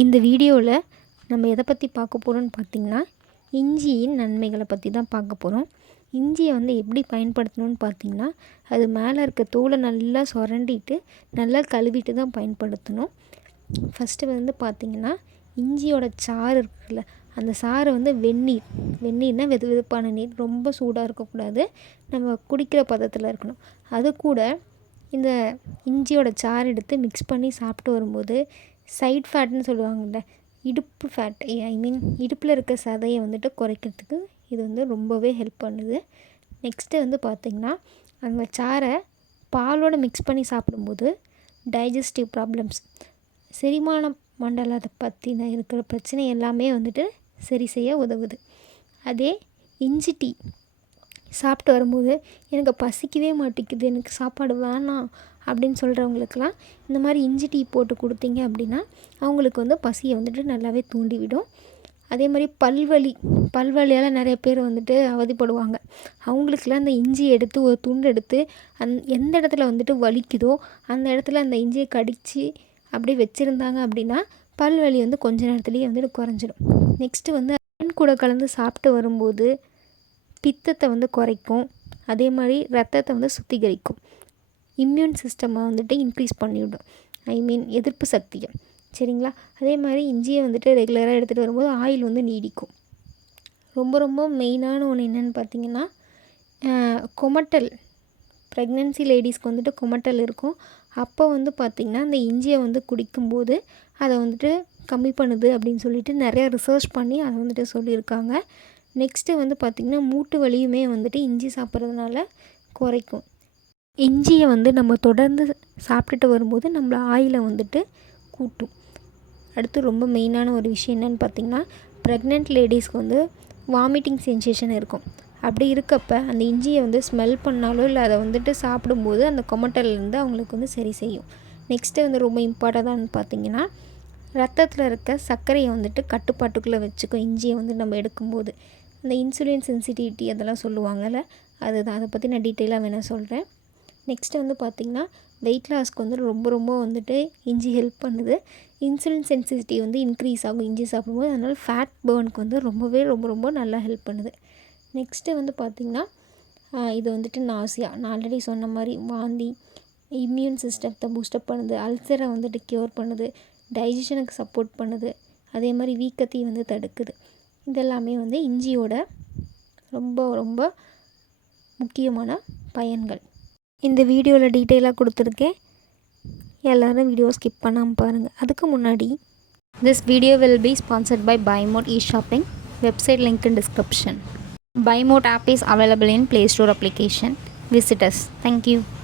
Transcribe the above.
இந்த வீடியோவில் நம்ம எதை பற்றி பார்க்க போகிறோம்னு பார்த்திங்கன்னா, இஞ்சியின் நன்மைகளை பற்றி தான் பார்க்க போகிறோம். இஞ்சியை எப்படி பயன்படுத்தணும்னு பார்த்திங்கன்னா, அது மேலே இருக்க தோலை நல்லா சுரண்டிட்டு நல்லா கழுவிட்டு தான் பயன்படுத்தணும். ஃபஸ்ட்டு பார்த்திங்கன்னா, இஞ்சியோட சாறு இருக்குல்ல, அந்த சாறை வெந்நீர்னா வெது வெதுப்பான நீர், ரொம்ப சூடாக இருக்கக்கூடாது, நம்ம குடிக்கிற பதத்தில் இருக்கணும். அது கூட இந்த இஞ்சியோட சாறு எடுத்து மிக்ஸ் பண்ணி சாப்பிட்டு வரும்போது சைட் ஃபேட்னு சொல்லுவாங்கள்ல, இடுப்பு ஃபேட், இடுப்பில் இருக்க சதையை குறைக்கிறதுக்கு இது ரொம்பவே ஹெல்ப் பண்ணுது. நெக்ஸ்ட்டு பார்த்திங்கன்னா, அந்த சாறை பாலோடு மிக்ஸ் பண்ணி சாப்பிடும்போது டைஜஸ்டிவ் ப்ராப்ளம்ஸ், செரிமான மண்டலத்தை பற்றின இருக்கிற பிரச்சனை எல்லாமே சரி செய்ய உதவுது. அதே இஞ்சி டீ சாப்பிட்டு வரும்போது எனக்கு பசிக்கவே மாட்டேங்குது, எனக்கு சாப்பாடு வேணாம் அப்படின்னு சொல்கிறவங்களுக்கெல்லாம் இந்த மாதிரி இஞ்சி டீ போட்டு கொடுத்தீங்க அப்படின்னா அவங்களுக்கு பசியை நல்லாவே தூண்டிவிடும். அதே மாதிரி பல்வலியால் நிறைய பேர் அவதிப்படுவாங்க. அவங்களுக்கெல்லாம் அந்த இஞ்சி எடுத்து ஒரு துண்டு எடுத்து எந்த இடத்துல வலிக்குதோ அந்த இடத்துல அந்த இஞ்சியை கடித்து அப்படியே வச்சுருந்தாங்க அப்படின்னா பல்வலி கொஞ்ச நேரத்துலேயே குறைஞ்சிடும். நெக்ஸ்ட்டு அயன் கூட கலந்து சாப்பிட்டு வரும்போது பித்தத்தை குறைக்கும். அதே மாதிரி ரத்தத்தை சுத்திகரிக்கும். இம்யூன் சிஸ்டமை இன்க்ரீஸ் பண்ணிவிடும், எதிர்ப்பு சக்தியை. சரிங்களா? அதே மாதிரி இஞ்சியை ரெகுலராக எடுத்துகிட்டு வரும்போது ஆயில் நீடிக்கும். ரொம்ப ரொம்ப மெயினான ஒன்று என்னென்னு பார்த்திங்கன்னா, கொமட்டல், ப்ரெக்னென்சி லேடிஸ்க்கு கொமட்டல் இருக்கும். அப்போ பார்த்திங்கன்னா அந்த இஞ்சியை குடிக்கும்போது அதை கம்மி பண்ணுது அப்படின்னு சொல்லிட்டு நிறையா ரிசர்ச் பண்ணி அதை சொல்லியிருக்காங்க. நெக்ஸ்ட்டு பார்த்திங்கன்னா, மூட்டு வலியுமே இஞ்சி சாப்பிட்றதுனால குறைக்கும். இஞ்சியை நம்ம தொடர்ந்து சாப்பிட்டுட்டு வரும்போது நம்மள ஆயிலை கூட்டும். அடுத்து ரொம்ப மெயினான ஒரு விஷயம் என்னென்னு பார்த்திங்கன்னா, ப்ரெக்னென்ட் லேடிஸ்க்கு வாமிட்டிங் சென்சேஷன் இருக்கும். அப்படி இருக்கப்போ அந்த இஞ்சியை ஸ்மெல் பண்ணாலோ இல்லை அதை சாப்பிடும்போது அந்த கொமட்டல்லேருந்து அவங்களுக்கு சரி செய்யும். நெக்ஸ்ட்டு ரொம்ப இம்பார்ட்டண்ட்டானு பார்த்திங்கன்னா, ரத்தத்தில் இருக்க சர்க்கரையை கட்டுப்பாட்டுக்குள்ளே வச்சுக்கும். இஞ்சியை நம்ம எடுக்கும்போது அந்த இன்சுலின் சென்சிட்டிவிட்டி அதெல்லாம் சொல்லுவாங்கள்ல, அதுதான். அதை பற்றி நான் டீட்டெயிலாக வேணால் சொல்கிறேன். நெக்ஸ்ட்டு பார்த்திங்கன்னா, வெயிட் லாஸ்க்கு ரொம்ப ரொம்ப இஞ்சி ஹெல்ப் பண்ணுது. இன்சுலின் சென்சிட்டிவிட்டி இன்க்ரீஸ் ஆகும் இஞ்சி சாப்பிடும்போது. அதனால் ஃபேட் பர்னுக்கு ரொம்பவே ரொம்ப ரொம்ப நல்லா ஹெல்ப் பண்ணுது. நெக்ஸ்ட்டு பார்த்திங்கன்னா, இது நாசியா, நான் ஆல்ரெடி சொன்ன மாதிரி வாந்தி, இம்யூன் சிஸ்டத்தை பூஸ்டப் பண்ணுது, அல்சரை க்யூர் பண்ணுது, டைஜஷனுக்கு சப்போர்ட் பண்ணுது, அதே மாதிரி வீக்கத்தையும் தடுக்குது. இதெல்லாமே இஞ்சியோட ரொம்ப ரொம்ப முக்கியமான பயன்கள். இந்த வீடியோவில் டீட்டெயிலாக கொடுத்துருக்கேன். எல்லோரும் வீடியோ ஸ்கிப் பண்ணாமல் பாருங்கள். அதுக்கு முன்னாடி, this video will be sponsored by BuyMode e-shopping. Website link in description. BuyMode app is available in Play Store application. Visit us. Thank you.